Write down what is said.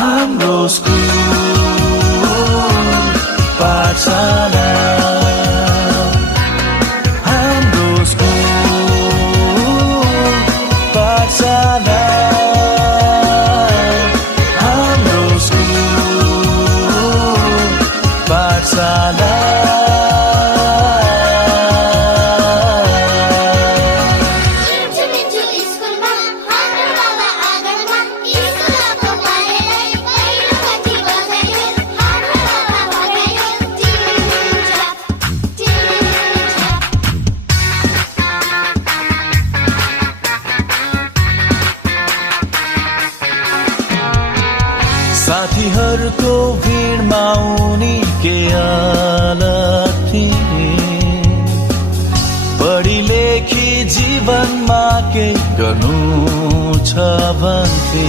हाम्रो स्कुल पाठशाला हाम्रो स्कुल पाठशाला हाम्रो स्कुल पाठशाला साथीहरूको भिडमा उनी के अलग थिए पढी लेखी जीवनमा के गर्नु छ भन्थे